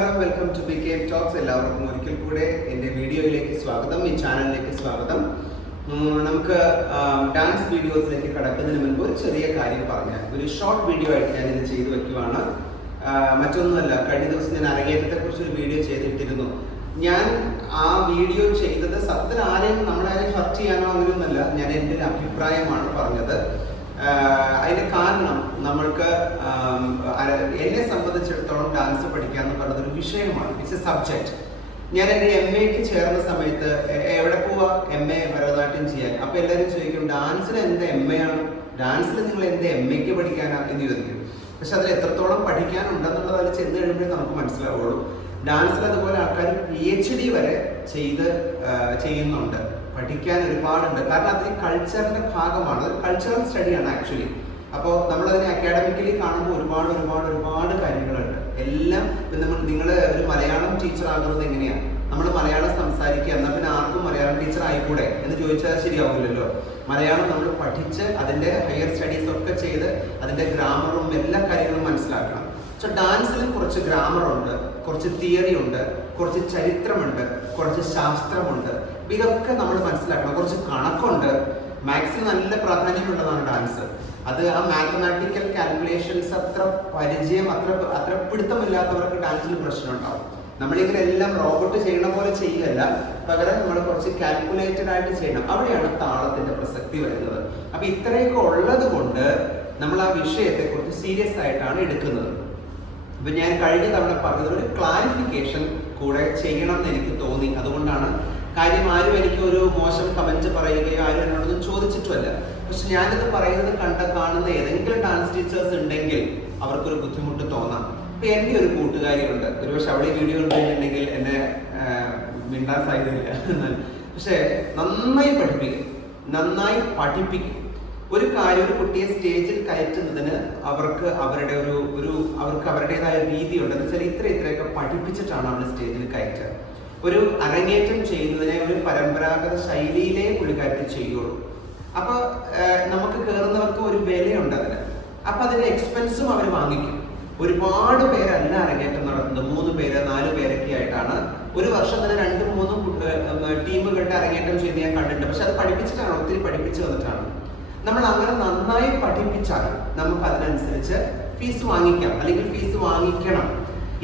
നമസ്കാരം. Welcome to B K talks എല്ലാവർക്കും ഒരിക്കൽ കൂടെ എന്റെ വീഡിയോയിലേക്ക് സ്വാഗതം ഈ ചാനലിലേക്ക് സ്വാഗതം. നമുക്ക് ഡാൻസ് വീഡിയോസിലേക്ക് കടക്കുന്നതിന് മുൻപ് ഒരു ചെറിയ കാര്യം പറഞ്ഞാൽ ഒരു ഷോർട്ട് വീഡിയോ ആയിട്ട് ഞാൻ ഇത് ചെയ്തു വെക്കുവാണ്. മറ്റൊന്നുമല്ല കഴിഞ്ഞ ദിവസം ഞാൻ അരങ്ങേറ്റത്തെ കുറിച്ച് ഒരു വീഡിയോ ചെയ്തിട്ടിരുന്നു. ഞാൻ ആ വീഡിയോ ചെയ്തത് സത്യത്തിൽ ആരെയും നമ്മളാരെയും ഹർട്ട് ചെയ്യാനോ അങ്ങനെയൊന്നുമല്ല. ഞാൻ എന്റെ ഒരു അഭിപ്രായമാണ് പറഞ്ഞത്. ആഹ് അതിന്റെ കാരണം നമ്മൾക്ക് എന്നെ സംബന്ധിച്ചിടത്തോളം ഡാൻസ് പഠിക്കുക എന്ന് പറയുന്നത് ഒരു വിഷയമാണ്. ഇറ്റ്സ് എ സബ്ജക്റ്റ് ഞാൻ എന്റെ എം എക്ക് ചേർന്ന സമയത്ത് എവിടെ പോവാ? എം എ ഭരതനാട്യം ചെയ്യാൻ. അപ്പൊ എല്ലാവരും ചോദിക്കും ഡാൻസിൽ എന്ത് എം എ ആണ്? ഡാൻസിൽ നിങ്ങൾ എന്ത് എം എക്ക് പഠിക്കാനാ? എന്ന് ചോദിക്കും. പക്ഷെ അതിൽ എത്രത്തോളം പഠിക്കാനുണ്ടെന്നുള്ളത് അതിൽ ചെന്ന് കഴിയുമ്പോഴേ നമുക്ക് മനസ്സിലാവുള്ളൂ. ഡാൻസിൽ അതുപോലെ ആൾക്കാർ പി എച്ച് ഡി വരെ ചെയ്ത് ചെയ്യുന്നുണ്ട്. പഠിക്കാൻ ഒരുപാടുണ്ട്. കാരണം അത് കൾച്ചറിന്റെ ഭാഗമാണ്. കൾച്ചറൽ കൾച്ചറൽ സ്റ്റഡിയാണ് ആക്ച്വലി അപ്പോൾ നമ്മളതിനെ അക്കാഡമിക്കലി കാണുമ്പോൾ ഒരുപാട് ഒരുപാട് ഒരുപാട് കാര്യങ്ങളുണ്ട്. എല്ലാം നമ്മൾ നിങ്ങൾ ഒരു മലയാളം ടീച്ചർ ആകുന്നത് എങ്ങനെയാണ് നമ്മൾ മലയാളം സംസാരിക്കുക എന്നാൽ പിന്നെ ആർക്കും മലയാളം ടീച്ചർ ആയിക്കൂടെ എന്ന് ചോദിച്ചാൽ ശരിയാവില്ലല്ലോ. മലയാളം നമ്മൾ പഠിച്ച് അതിന്റെ ഹയർ സ്റ്റഡീസ് ഒക്കെ ചെയ്ത് അതിന്റെ ഗ്രാമറും എല്ലാ കാര്യങ്ങളും മനസ്സിലാക്കണം. സോ ഡാൻസിലും കുറച്ച് ഗ്രാമറുണ്ട് കുറച്ച് തിയറി ഉണ്ട് കുറച്ച് ചരിത്രമുണ്ട് കുറച്ച് ശാസ്ത്രമുണ്ട്. അപ്പൊ ഇതൊക്കെ നമ്മൾ മനസ്സിലാക്കണം. കുറച്ച് കണക്കുണ്ട്. മാത്സിന് നല്ല പ്രാധാന്യമുള്ളതാണ് ഡാൻസ് അത് ആ മാത്തമാറ്റിക്കൽ കാൽക്കുലേഷൻസ് അത്ര പരിചയം അത്ര അത്ര പിടുത്തമില്ലാത്തവർക്ക് ഡാൻസിൽ പ്രശ്നം ഉണ്ടാവും നമ്മളിങ്ങനെ എല്ലാം റോബോട്ട് ചെയ്യണ പോലെ ചെയ്യല്ല പകരം നമ്മൾ കുറച്ച് കാൽക്കുലേറ്റഡ് ആയിട്ട് ചെയ്യണം. അവിടെയാണ് താളത്തിന്റെ പ്രസക്തി വരുന്നത്. അപ്പൊ ഇത്രയൊക്കെ ഉള്ളത് കൊണ്ട് നമ്മൾ ആ വിഷയത്തെ കുറിച്ച് സീരിയസ് ആയിട്ടാണ് എടുക്കുന്നത്. അപ്പൊ ഞാൻ കഴിഞ്ഞ തവണ പറഞ്ഞത് ഒരു ക്ലാരിഫിക്കേഷൻ കൂടെ ചെയ്യണം എന്ന് എനിക്ക് തോന്നി. അതുകൊണ്ടാണ് കാര്യം ആരും എനിക്ക് ഒരു മോശം കമന്റ് പറയുകയോ ആരും എന്നോടൊന്നും ചോദിച്ചിട്ടുമല്ല. പക്ഷെ ഞാനിത് പറയുന്നത് കണ്ട കാണുന്ന ഏതെങ്കിലും ഡാൻസ് ടീച്ചേഴ്സ് ഉണ്ടെങ്കിൽ അവർക്കൊരു ബുദ്ധിമുട്ട് തോന്നാം. ഇപ്പൊ എന്റെ ഒരു കൂട്ടുകാരിയുണ്ട്. ഒരുപക്ഷെ അവിടെ വീഡിയോ കണ്ടിട്ടുണ്ടെങ്കിൽ എന്നെ മിണ്ടാൻ സാധ്യതയില്ല. പക്ഷെ നന്നായി പഠിപ്പിക്കും. നന്നായി പഠിപ്പിക്കും. ഒരു കാര്യം ഒരു കുട്ടിയെ സ്റ്റേജിൽ കയറ്റുന്നതിന് അവർക്ക് അവരുടെ ഒരു ഒരു അവർക്ക് അവരുടേതായ രീതിയുണ്ട്. എന്ന് വെച്ചാൽ ഇത്ര ഇത്രയൊക്കെ പഠിപ്പിച്ചിട്ടാണ് അവർ സ്റ്റേജിൽ കയറ്റുക ഒരു അരങ്ങേറ്റം ചെയ്യുന്നതിനെ ഒരു പരമ്പരാഗത ശൈലിയിലേ പുള്ളിക്കാരി ചെയ്യുള്ളൂ. അപ്പൊ നമുക്ക് കയറുന്നവർക്ക് ഒരു വിലയുണ്ട് അതിന്. അപ്പൊ അതിന്റെ എക്സ്പെൻസും അവർ വാങ്ങിക്കും. ഒരുപാട് പേരല്ല അരങ്ങേറ്റം നടത്തുന്നത്. മൂന്ന് പേര് നാല് പേരൊക്കെ ആയിട്ടാണ്. ഒരു വർഷം തന്നെ രണ്ടും മൂന്നും ടീമുകളുടെ അരങ്ങേറ്റം ചെയ്ത് ഞാൻ കണ്ടിട്ടുണ്ട്. പക്ഷെ അത് പഠിപ്പിച്ചിട്ടാണ് ഒത്തിരി പഠിപ്പിച്ചു വന്നിട്ടാണ്. നമ്മൾ അങ്ങനെ നന്നായി പഠിപ്പിച്ചാൽ നമുക്ക് അതിനനുസരിച്ച് ഫീസ് വാങ്ങിക്കാം. അല്ലെങ്കിൽ ഫീസ് വാങ്ങിക്കണം.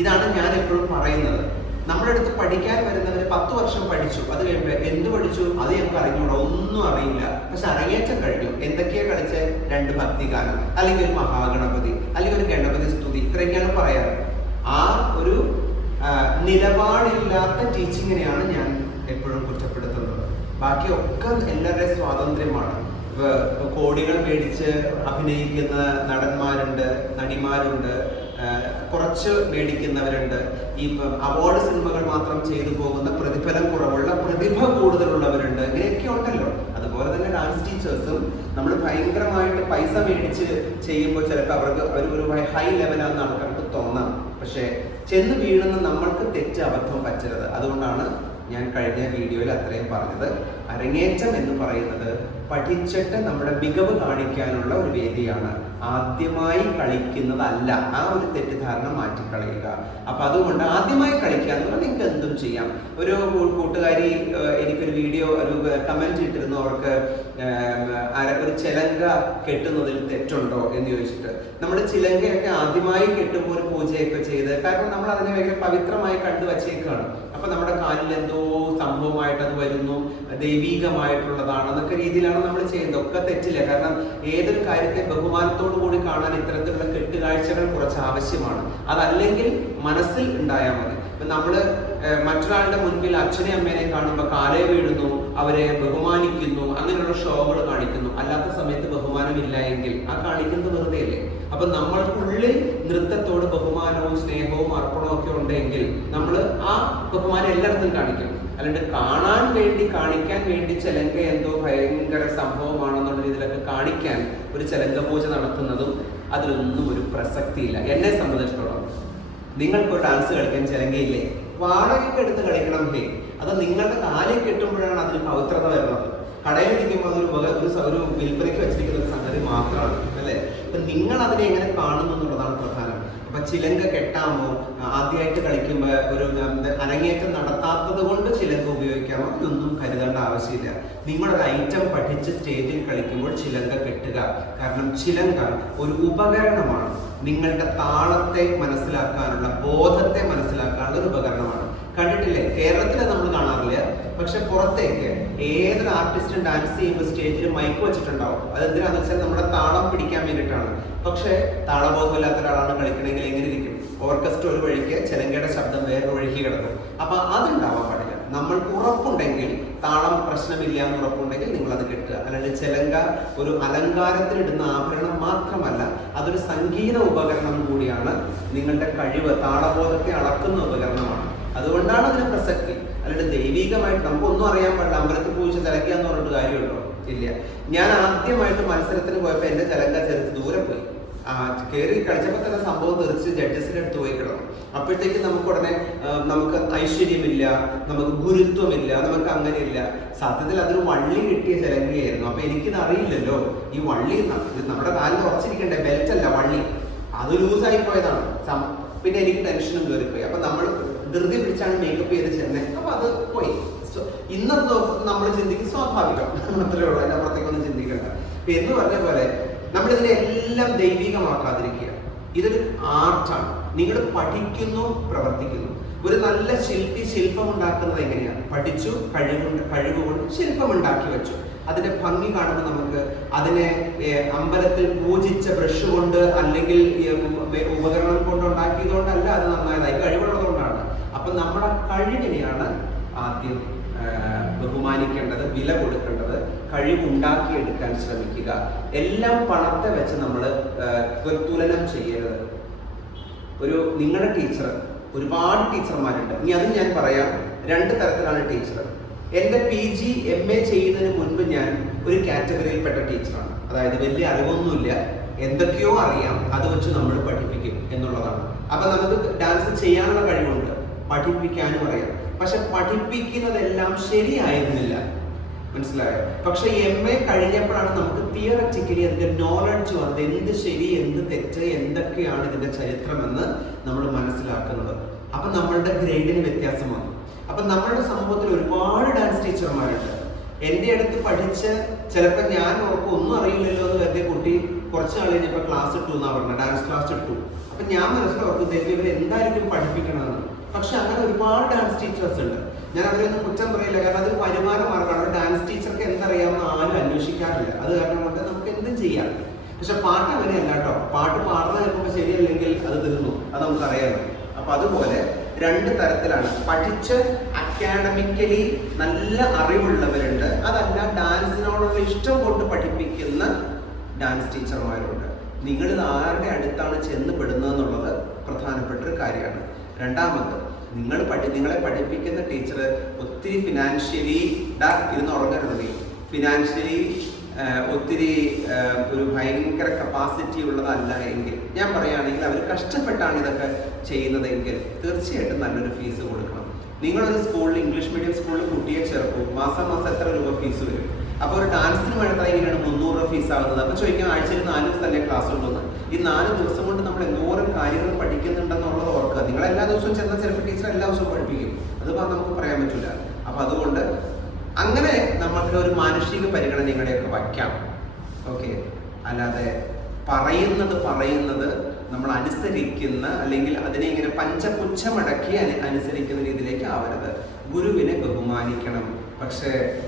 ഇതാണ് ഞാൻ എപ്പോഴും പറയുന്നത്. നമ്മുടെ അടുത്ത് പഠിക്കാൻ വരുന്നവർ പത്ത് വർഷം പഠിച്ചു. അത് കഴിയുമ്പോൾ എന്ത് പഠിച്ചു? അത് ഞങ്ങൾക്ക് അറിഞ്ഞൂടാ. ഒന്നും അറിയില്ല. പക്ഷെ അരങ്ങേറ്റം കഴിഞ്ഞു. എന്തൊക്കെയാ കളിച്ച? രണ്ട് ഭക്തിഗാനം അല്ലെങ്കിൽ ഒരു മഹാഗണപതി അല്ലെങ്കിൽ ഒരു ഗണപതി സ്തുതി. ഇത്രയൊക്കെയാണ് പറയാറ്. ആ ഒരു നിലപാടില്ലാത്ത ടീച്ചിങ്ങിനെയാണ് ഞാൻ എപ്പോഴും കുറ്റപ്പെടുത്തുന്നത്. ബാക്കിയൊക്കെ എല്ലാവരുടെയും സ്വാതന്ത്ര്യമാണ്. കോടികൾ മേടിച്ച് അഭിനയിക്കുന്ന നടന്മാരുണ്ട് നടിമാരുണ്ട്. കുറച്ച് മേടിക്കുന്നവരുണ്ട്. ഈ അവാർഡ് സിനിമകൾ മാത്രം ചെയ്തു പോകുന്ന പ്രതിഫലം കുറവുള്ള പ്രതിഭ കൂടുതലുള്ളവരുണ്ട്. ഇങ്ങനെയൊക്കെ ഉണ്ടല്ലോ. അതുപോലെ തന്നെ ഡാൻസ് ടീച്ചേഴ്സും നമ്മൾ ഭയങ്കരമായിട്ട് പൈസ മേടിച്ച് ചെയ്യുമ്പോൾ ചിലപ്പോൾ അവർക്ക് അവർ ഒരു ഹൈ ലെവലാണെന്ന് ആൾക്കാർക്ക് തോന്നാം. പക്ഷേ ചെന്ന് വീഴുന്ന നമ്മൾക്ക് തെറ്റ് അബദ്ധം പറ്റരുത്. അതുകൊണ്ടാണ് ഞാൻ കഴിഞ്ഞ വീഡിയോയിൽ അത്രയും പറഞ്ഞത്. അരങ്ങേറ്റം എന്ന് പറയുന്നത് പഠിച്ചിട്ട് നമ്മുടെ മികവ് കാണിക്കാനുള്ള ഒരു വേദിയാണ്. ആദ്യമായി കളിക്കുന്നതല്ല. ആ ഒരു തെറ്റിദ്ധാരണ മാറ്റിക്കളയുക. അപ്പൊ അതുകൊണ്ട് ആദ്യമായി കളിക്കുക എന്ന് പറഞ്ഞാൽ നിങ്ങൾക്ക് എന്തും ചെയ്യാം. ഒരു കൂട്ടുകാരി എനിക്കൊരു വീഡിയോ ഒരു കമന്റ് ഇട്ടിരുന്നു. അവർക്ക് ഒരു ചിലങ്ക കെട്ടുന്നതിൽ തെറ്റുണ്ടോ എന്ന് ചോദിച്ചിട്ട്. നമ്മൾ ചിലങ്കയൊക്കെ ആദ്യമായി കെട്ടുമ്പോൾ ഒരു പൂജയൊക്കെ ചെയ്ത് കാരണം നമ്മൾ അതിനെ ഭയങ്കര പവിത്രമായി കണ്ടു വച്ചേക്കാണ്. അപ്പൊ നമ്മുടെ കാലിൽ എന്തോ സംഭവമായിട്ട് അത് വരുന്നു. ദൈവീകമായിട്ടുള്ളതാണ് എന്നൊക്കെ രീതിയിലാണ് നമ്മൾ ചെയ്യുന്നത്. ഒക്കെ തെറ്റില്ല. കാരണം ഏതൊരു കാര്യത്തെ ബഹുമാനത്തോടു കൂടി കാണാൻ ഇത്തരത്തിലുള്ള കെട്ടുകാഴ്ചകൾ കുറച്ച് ആവശ്യമാണ്. അതല്ലെങ്കിൽ മനസ്സിൽ ഉണ്ടായാൽ മതി. ഇപ്പൊ നമ്മൾ മറ്റൊരാളുടെ മുൻപിൽ അച്ഛനെ അമ്മേനെ കാണുമ്പോൾ കാലേ വീഴുന്നു അവരെ ബഹുമാനിക്കുന്നു അങ്ങനെയുള്ള ഷോകൾ കാണിക്കുന്നു. അല്ലാത്ത സമയത്ത് ബഹുമാനമില്ല എങ്കിൽ ആ കാണിക്കുന്നത് വെറുതെ അല്ലേ? അപ്പൊ നമ്മൾക്കുള്ളിൽ നൃത്തത്തോട് ബഹുമാനവും സ്നേഹവും അർപ്പണവും ഒക്കെ ഉണ്ടെങ്കിൽ നമ്മൾ ആ ബഹുമാനം എല്ലായിടത്തും കാണിക്കും. അല്ലാണ്ട് കാണാൻ വേണ്ടി കാണിക്കാൻ വേണ്ടി ചെലങ്ക എന്തോ ഭയങ്കര സംഭവമാണെന്നുള്ള രീതിയിലൊക്കെ കാണിക്കാൻ ഒരു ചലങ്ക പൂജ നടത്തുന്നതും അതിലൊന്നും ഒരു പ്രസക്തിയില്ല. എന്നെ സംബന്ധിച്ചിടത്തോളം നിങ്ങൾക്ക് ഡാൻസ് കളിക്കാൻ ചിലങ്കയില്ലേ? വാടകയ്ക്ക് എടുത്ത് കളിക്കണം ഹേ. അത് നിങ്ങളുടെ കാലിൽ കെട്ടുമ്പോഴാണ് അതിന് പവിത്രത വരുന്നത്. കടയിൽ ഇരിക്കുമ്പോൾ അതൊരു ഉപക- ഒരു ഒരു വിൽപ്പനയ്ക്ക് വെച്ചിരിക്കുന്ന ഒരു സംഗതി മാത്രമാണ് അല്ലേ? അപ്പൊ നിങ്ങൾ അതിനെ എങ്ങനെ കാണുന്നു എന്നുള്ളതാണ് പ്രധാനം. അപ്പൊ ചിലങ്ക കെട്ടാമോ? ആദ്യമായിട്ട് കളിക്കുമ്പോൾ ഒരു അരങ്ങേറ്റം നടത്താത്തത് കൊണ്ട് ചിലങ്ക ഉപയോഗിക്കാമോ? ഇതൊന്നും കരുതേണ്ട ആവശ്യമില്ല. നിങ്ങളൊരു ഐറ്റം പഠിച്ച് സ്റ്റേജിൽ കളിക്കുമ്പോൾ ചിലങ്ക കെട്ടുക. കാരണം ചിലങ്ക ഒരു ഉപകരണമാണ്. നിങ്ങളുടെ താളത്തെ മനസ്സിലാക്കാനുള്ള ബോധത്തെ മനസ്സിലാക്കാനുള്ള ഒരു ഉപകരണമാണ്. കണ്ടിട്ടില്ലേ? കേരളത്തിൽ നമ്മൾ കാണാറില്ല. പക്ഷെ പുറത്തേക്ക് ഏതൊരു ആർട്ടിസ്റ്റും ഡാൻസ് ചെയ്യുമ്പോൾ സ്റ്റേജിൽ മൈക്ക് വെച്ചിട്ടുണ്ടാവും. അതെന്തിനാന്ന് വെച്ചാൽ നമ്മുടെ താളം പിടിക്കാൻ വേണ്ടിയിട്ടാണ്. പക്ഷെ താളബോധമില്ലാത്ത ഒരാളാണ് കളിക്കണമെങ്കിൽ എങ്ങനെ ഇരിക്കും? ഓർക്കസ്ട്ര ഒരു വഴിക്ക് ചെലങ്കയുടെ ശബ്ദം വേറെ ഒഴുകി കിടക്കും. അപ്പൊ അതുണ്ടാവാൻ പാടില്ല. നമ്മൾ ഉറപ്പുണ്ടെങ്കിൽ താളം പ്രശ്നമില്ല എന്ന് ഉറപ്പുണ്ടെങ്കിൽ നിങ്ങൾ അത് കെട്ടുക. അല്ലാണ്ട് ചെലങ്ക ഒരു അലങ്കാരത്തിനിടുന്ന ആഭരണം മാത്രമല്ല അതൊരു സംഗീത ഉപകരണം കൂടിയാണ് നിങ്ങളുടെ കഴിവ്. താളബോധത്തെ അളക്കുന്ന ഉപകരണമാണ്. അതുകൊണ്ടാണ് അതിന് പ്രസക്തി. അല്ലാണ്ട് ദൈവികമായിട്ട് നമുക്കൊന്നും അറിയാൻ പാടില്ല. അമ്പലത്തിൽ പോയി തിലക്കുക എന്ന് പറഞ്ഞിട്ട് കാര്യമുണ്ടോ? ഇല്ല. ഞാൻ ആദ്യമായിട്ട് മത്സരത്തിന് പോയപ്പോൾ എന്റെ തിലങ്ക ചെറുത്ത് ദൂരെ പോയി. ആ കയറി കളിച്ചപ്പോൾ തന്നെ സംഭവം തെറിച്ച് ജഡ്ജസിന്റെ അടുത്ത് പോയി കിടന്നു. അപ്പോഴത്തേക്ക് നമുക്ക് ഉടനെ നമുക്ക് ഐശ്വര്യമില്ല നമുക്ക് ഗുരുത്വമില്ല നമുക്ക് അങ്ങനെയില്ല. സത്യത്തിൽ അതൊരു വള്ളി കിട്ടിയ ചിലങ്കയായിരുന്നു അപ്പൊ എനിക്കിത് അറിയില്ലല്ലോ ഈ വള്ളി നമ്മുടെ കാലിൽ ഉറച്ചിരിക്കണ്ടേ? ബെൽറ്റ് അല്ല വള്ളി. അത് ലൂസായി പോയതാണ്. പിന്നെ എനിക്ക് ടെൻഷനും കയറിപ്പോയി അപ്പൊ നമ്മൾ ധൃതി പിടിച്ചാണ് മേക്കപ്പ് ചെയ്ത് ചെന്നെ. അപ്പൊ അത് പോയി. ഇന്നത്തെ നമ്മൾ ചിന്തിക്കും സ്വാഭാവികം. അത്രേ ഉള്ളൂ. അതിന്റെ അപ്പുറത്തേക്കൊന്നും ചിന്തിക്കണ്ട. എന്ന് പറഞ്ഞ പോലെ നമ്മൾ ഇതിനെ എല്ലാം ദൈവികമാക്കാതിരിക്കുക. ഇതൊരു ആർട്ടാണ് നിങ്ങൾ പഠിക്കുന്നു പ്രവർത്തിക്കുന്നു. ഒരു നല്ല ശില്പി ശില്പം ഉണ്ടാക്കുന്നത് എങ്ങനെയാണ് പഠിച്ചു കഴിവുകൊണ്ട് കഴിവുകൊണ്ട് ശില്പം ഉണ്ടാക്കി വെച്ചു. അതിന്റെ ഭംഗി കാണുമ്പോൾ നമുക്ക് അതിനെ അമ്പലത്തിൽ പൂജിച്ച ബ്രഷ് കൊണ്ട് അല്ലെങ്കിൽ ഉപകരണം കൊണ്ട് ഉണ്ടാക്കിയതുകൊണ്ടല്ല അത് നന്നായതായി കഴിവുള്ളതുകൊണ്ടാണ്. അപ്പൊ നമ്മുടെ കഴിവിനെയാണ് ആദ്യം ബഹുമാനിക്കേണ്ടത് വില കൊടുക്കേണ്ടത് കഴിവുണ്ടാക്കിയെടുക്കാൻ ശ്രമിക്കുക. എല്ലാം പണത്തെ വെച്ച് നമ്മൾ തുലനം ചെയ്യരുത്. ഒരു നിങ്ങളുടെ ടീച്ചർ ഒരുപാട് ടീച്ചർമാരുണ്ട്. ഇനി അതും ഞാൻ പറയാം. രണ്ട് തരത്തിലാണ് ടീച്ചർ എന്റെ പി ജി എം എ ചെയ്യുന്നതിന് മുൻപ് ഞാൻ ഒരു കാറ്റഗറിയിൽപ്പെട്ട ടീച്ചറാണ് അതായത് വലിയ അറിവൊന്നുമില്ല. എന്തൊക്കെയോ അറിയാം. അത് വെച്ച് നമ്മൾ പഠിപ്പിക്കും എന്നുള്ളതാണ്. അപ്പൊ നമുക്ക് ഡാൻസ് ചെയ്യാനുള്ള കഴിവുണ്ട്. പഠിപ്പിക്കാനും അറിയാം. പക്ഷെ പഠിപ്പിക്കുന്നതെല്ലാം ശരിയായിരുന്നില്ല. മനസ്സിലായോ? പക്ഷെ എം എ കഴിഞ്ഞപ്പോഴാണ് നമുക്ക് തിയററ്റിക്കലി അതിന്റെ നോളജ് വന്നത്. എന്ത് ശരി എന്ത് തെറ്റ് എന്തൊക്കെയാണ് ഇതിന്റെ ചരിത്രമെന്ന് നമ്മൾ മനസ്സിലാക്കുന്നത്. അപ്പൊ നമ്മളുടെ ഗ്രേഡിന് വ്യത്യാസം വന്നു. അപ്പൊ നമ്മളുടെ സമൂഹത്തിൽ ഒരുപാട് ഡാൻസ് ടീച്ചർമാരുണ്ട് എന്റെ അടുത്ത് പഠിച്ച ചിലപ്പോൾ ഞാൻ ഓർക്കും ഒന്നും അറിയില്ലല്ലോ എന്ന് വെറുതെ കുട്ടി കുറച്ച് നാൾ കഴിഞ്ഞപ്പോൾ ക്ലാസ് ഇട്ടു എന്നാ പറഞ്ഞത് ഡാൻസ് ക്ലാസ് ഇട്ടു. അപ്പൊ ഞാൻ മനസ്സിലാക്കും ഇവർ എന്തായിരിക്കും പഠിപ്പിക്കണമെന്ന്. പക്ഷെ അങ്ങനെ ഒരുപാട് ഡാൻസ് ടീച്ചേഴ്സ് ഉണ്ട്. ഞാൻ അവരൊന്നും കുറ്റം പറയില്ല. കാരണം അതൊരു വരുമാന മാർഗമാണ്. ഡാൻസ് ടീച്ചർക്ക് എന്തറിയാമെന്ന് ആരും അന്വേഷിക്കാറില്ല. അത് കാരണം കൊണ്ട് നമുക്ക് എന്തും ചെയ്യാം. പക്ഷെ പാട്ട് അങ്ങനെയല്ല കേട്ടോ. പാട്ട് പാടുന്ന കേൾക്കുമ്പോൾ ശരിയല്ലെങ്കിൽ അത് തീർന്നു. അത് നമുക്കറിയാമല്ലോ അപ്പൊ അതുപോലെ രണ്ട് തരത്തിലാണ്. പഠിച്ച് അക്കാഡമിക്കലി നല്ല അറിവുള്ളവരുണ്ട്. അതല്ല ഡാൻസിനോടുള്ള ഇഷ്ടം കൊണ്ട് പഠിപ്പിക്കുന്ന ഡാൻസ് ടീച്ചർമാരുണ്ട് നിങ്ങൾ ആരുടെ അടുത്താണ് ചെന്ന് പെടുന്നത് എന്നുള്ളത് പ്രധാനപ്പെട്ട ഒരു കാര്യമാണ്. രണ്ടാമത് നിങ്ങൾ പഠി നിങ്ങളെ പഠിപ്പിക്കുന്ന ടീച്ചർ ഒത്തിരി ഫിനാൻഷ്യലി ഡാ ഇരുന്ന് ഉറങ്ങരുത് ഫിനാൻഷ്യലി ഒത്തിരി ഒരു ഭയങ്കര കപ്പാസിറ്റി ഉള്ളതല്ല എങ്കിൽ. ഞാൻ പറയുകയാണെങ്കിൽ അവർ കഷ്ടപ്പെട്ടാണ് ഇതൊക്കെ ചെയ്യുന്നതെങ്കിൽ തീർച്ചയായിട്ടും നല്ലൊരു ഫീസ് കൊടുക്കണം. നിങ്ങളൊരു സ്കൂളിൽ ഇംഗ്ലീഷ് മീഡിയം സ്കൂളിൽ കുട്ടിയെ ചേർക്കും. മാസം മാസം എത്ര രൂപ ഫീസ് വരും? അപ്പോൾ ഒരു ഡാൻസിന് വേണ്ട എങ്ങനെയാണ് മുന്നൂറ് രൂപ ഫീസ് ആകുന്നത് അപ്പോൾ ചോദിക്കാം ആഴ്ചയിൽ നാല് ദിവസം തന്നെ ക്ലാസ് ഉണ്ടെന്ന് ഈ നാല് ദിവസം കൊണ്ട് നമ്മൾ എന്തോരം കാര്യങ്ങൾ പഠിക്കുന്നുണ്ടെന്നുള്ളത് ഓർക്കുക. നിങ്ങൾ എല്ലാ ദിവസവും ചെന്നാൽ ചിലപ്പോൾ ടീച്ചർ എല്ലാ ദിവസവും പഠിപ്പിക്കും. അത് നമുക്ക് പറയാൻ പറ്റില്ല അപ്പൊ അതുകൊണ്ട് അങ്ങനെ നമുക്ക് ഒരു മാനുഷിക പരിഗണന ഇങ്ങനെയൊക്കെ വയ്ക്കാം. ഓക്കെ അല്ലാതെ പറയുന്നത് പറയുന്നത് നമ്മൾ അനുസരിക്കുന്ന അല്ലെങ്കിൽ അതിനെ ഇങ്ങനെ പഞ്ചപുച്ഛമടക്കി അനു- അനുസരിക്കുന്ന രീതിയിലേക്ക് ആവരുത്. ഗുരുവിനെ ബഹുമാനിക്കണം. പക്ഷേ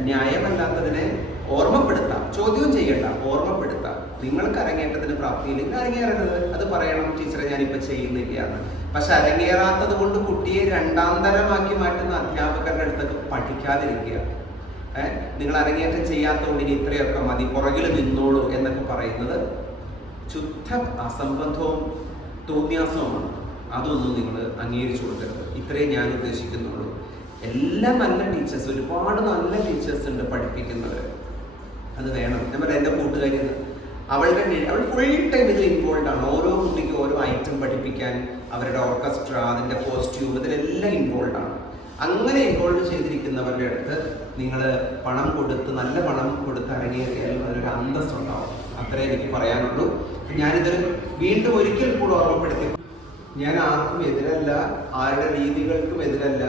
ന്യായമല്ലാത്തതിനെ ഓർമ്മപ്പെടുത്താം. ചോദ്യവും ചെയ്യണ്ട. ഓർമ്മപ്പെടുത്താം. നിങ്ങൾക്ക് അരങ്ങേറ്റത്തിന് പ്രാപ്തിയില്ലെങ്കിൽ അരങ്ങേറരുത്. അത് പറയണം ടീച്ചറെ ഞാനിപ്പോൾ ചെയ്യുന്നില്ല എന്ന്. പക്ഷെ അരങ്ങേറാത്തത് കൊണ്ട് കുട്ടിയെ രണ്ടാം തരമാക്കി മാറ്റുന്ന അധ്യാപകരുടെ അടുത്തൊക്കെ പഠിക്കാതിരിക്കുക ഏഹ് നിങ്ങൾ അരങ്ങേറ്റം ചെയ്യാത്തതുകൊണ്ട് ഇനി ഇത്രയൊക്കെ മതി പുറകിൽ നിന്നോളൂ എന്നൊക്കെ പറയുന്നത് ശുദ്ധ അസംബന്ധവും തോന്നിയാസവുമാണ്. അതൊന്നും നിങ്ങൾ അംഗീകരിച്ചു കൊടുക്കരുത്. ഇത്രേ ഞാൻ ഉദ്ദേശിക്കുന്നുള്ളൂ. എല്ലാ നല്ല ടീച്ചേഴ്സ് ഒരുപാട് നല്ല ടീച്ചേഴ്സ് ഉണ്ട് പഠിപ്പിക്കുന്നവർ അത് വേണം. ഞാൻ പറയാം എന്റെ കൂട്ടുകാരി അവളുടെ അവൾ ഫുൾ ടൈം ഇതിൽ ഇൻവോൾവ് ആണ്. ഓരോ കുട്ടിക്കും ഓരോ ഐറ്റം പഠിപ്പിക്കാൻ അവരുടെ ഓർക്കസ്ട്ര അതിന്റെ കോസ്റ്റ്യൂം ഇതിലെല്ലാം ഇൻവോൾവ് ആണ്. അങ്ങനെ ഇൻവോൾവ് ചെയ്തിരിക്കുന്നവരുടെ അടുത്ത് നിങ്ങൾ പണം കൊടുത്ത് നല്ല പണം കൊടുത്ത് ഇറങ്ങിയാൽ അതിലൊരു അന്തസ് ഉണ്ടാവും അത്രേ എനിക്ക് പറയാനുള്ളൂ. ഞാനിത് വീണ്ടും ഒരിക്കൽ കൂടെ ഓർമ്മപ്പെടുത്തി ഞാൻ ആർക്കും എതിരല്ല ആരുടെ രീതികൾക്കും എതിരല്ല.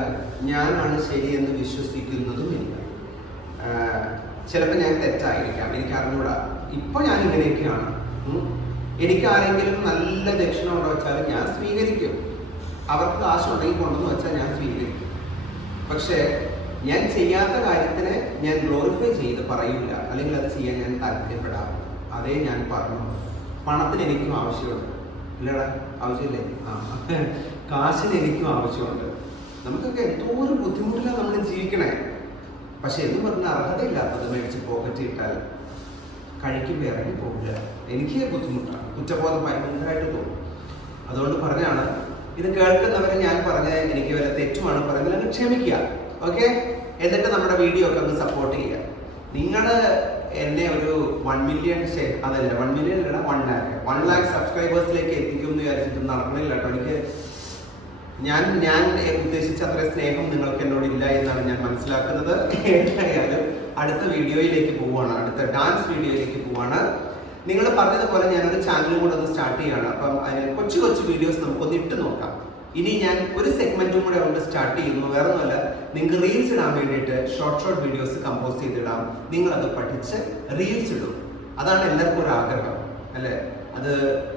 ഞാനാണ് ശരിയെന്ന് വിശ്വസിക്കുന്നതുമില്ല. ചിലപ്പോൾ ഞാൻ തെറ്റായിരിക്കാം. എനിക്ക് അറിഞ്ഞൂടാ ഇപ്പൊ ഞാൻ ഇങ്ങനെയൊക്കെയാണ് എനിക്ക് ആരെങ്കിലും നല്ല ദക്ഷിണ ഉണ്ടോ വെച്ചാൽ ഞാൻ സ്വീകരിക്കും. അവർക്ക് കാശ് ഉണ്ടെങ്കിൽ കൊണ്ടെന്ന് വെച്ചാൽ ഞാൻ സ്വീകരിക്കും. പക്ഷേ ഞാൻ ചെയ്യാത്ത കാര്യത്തിനെ ഞാൻ ഗ്ലോറിഫൈ ചെയ്ത് പറയില്ല അല്ലെങ്കിൽ അത് ചെയ്യാൻ ഞാൻ താല്പര്യപ്പെടാം അതേ ഞാൻ പറഞ്ഞു. പണത്തിന് എനിക്കും ആവശ്യമുണ്ട്. ഇല്ലടാ ആവശ്യമില്ലേ? ആ. കാശിന് എനിക്കും ആവശ്യമുണ്ട്. നമുക്കൊക്കെ എന്തോരം ബുദ്ധിമുട്ടിലാണ് നമ്മൾ ജീവിക്കണേ. പക്ഷെ എന്ന് പറഞ്ഞ അർഹതയില്ലാത്തത് മേടിച്ച് പോക്കറ്റ് ഇട്ടാൽ കഴിക്കുമ്പോൾ ഇറങ്ങി പോകില്ല എനിക്ക് ബുദ്ധിമുട്ടാണ്. കുറ്റബോധം ഭയങ്കരമായിട്ട് തോന്നും. അതുകൊണ്ട് പറഞ്ഞാണ് ഇത് കേൾക്കുന്നവരെ ഞാൻ പറഞ്ഞ എനിക്ക് വല്ല തെറ്റുമാണ് പറയുന്നത് അങ്ങ് ക്ഷമിക്കുക. ഓക്കെ എന്നിട്ട് നമ്മുടെ വീഡിയോ ഒക്കെ ഒന്ന് സപ്പോർട്ട് ചെയ്യുക. നിങ്ങൾ എന്നെ ഒരു വൺ മില്യൺ ഷെയർ അതല്ല വൺ മില്യൺ അല്ല വൺ ലാക്ക് വൺ ലാക്ക് സബ്സ്ക്രൈബേഴ്സിലേക്ക് എത്തിക്കും എന്ന് വിചാരിച്ചിട്ട് നടക്കണില്ല കേട്ടോ. എനിക്ക് ഞാൻ ഞാൻ ഉദ്ദേശിച്ച അത്ര സ്നേഹം നിങ്ങൾക്ക് എന്നോട് ഇല്ല എന്നാണ് ഞാൻ മനസ്സിലാക്കുന്നത്. ഏതായാലും അടുത്ത വീഡിയോയിലേക്ക് പോവുകയാണ്. അടുത്ത ഡാൻസ് വീഡിയോയിലേക്ക് പോവുകയാണ്. നിങ്ങൾ പറഞ്ഞതുപോലെ ഞാനൊരു ചാനലും കൂടെ ഒന്ന് സ്റ്റാർട്ട് ചെയ്യാണ്. അപ്പം അതിന് കൊച്ചു കൊച്ചു വീഡിയോസ് നമുക്കൊന്ന് ഇട്ട് നോക്കാം. ഇനി ഞാൻ ഒരു സെഗ്മെന്റും കൂടെ ഉണ്ട് സ്റ്റാർട്ട് ചെയ്യുന്നു. വേറെ ഒന്നുമല്ല നിങ്ങൾക്ക് റീൽസ് ഇടാൻ വേണ്ടിയിട്ട് ഷോർട്ട് ഷോർട്ട് വീഡിയോസ് കമ്പോസ് ചെയ്തിടാം. നിങ്ങൾ അത് പഠിച്ച് റീൽസ് ഇടും. അതാണ് എല്ലാവർക്കും ഒരു ആഗ്രഹം അല്ലേ? അത്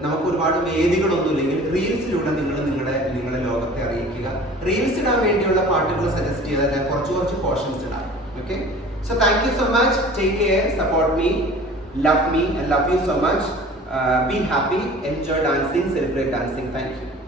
നമുക്ക് ഒരുപാട് വേദികളൊന്നും ഇല്ലെങ്കിൽ റീൽസിലൂടെ നിങ്ങൾ നിങ്ങളുടെ നിങ്ങളുടെ ലോകത്തെ അറിയിക്കുക. റീൽസ് ഇടാൻ വേണ്ടിയുള്ള പാട്ടുകൾ സജസ്റ്റ് ചെയ്താൽ ഞാൻ കുറച്ച് കുറച്ച് പോർഷൻസ് ഇടാം. Okay So thank you so much. Take care. Support me. Love me. I love you so much. Uh, be happy. Enjoy dancing. Celebrate dancing. Thank you.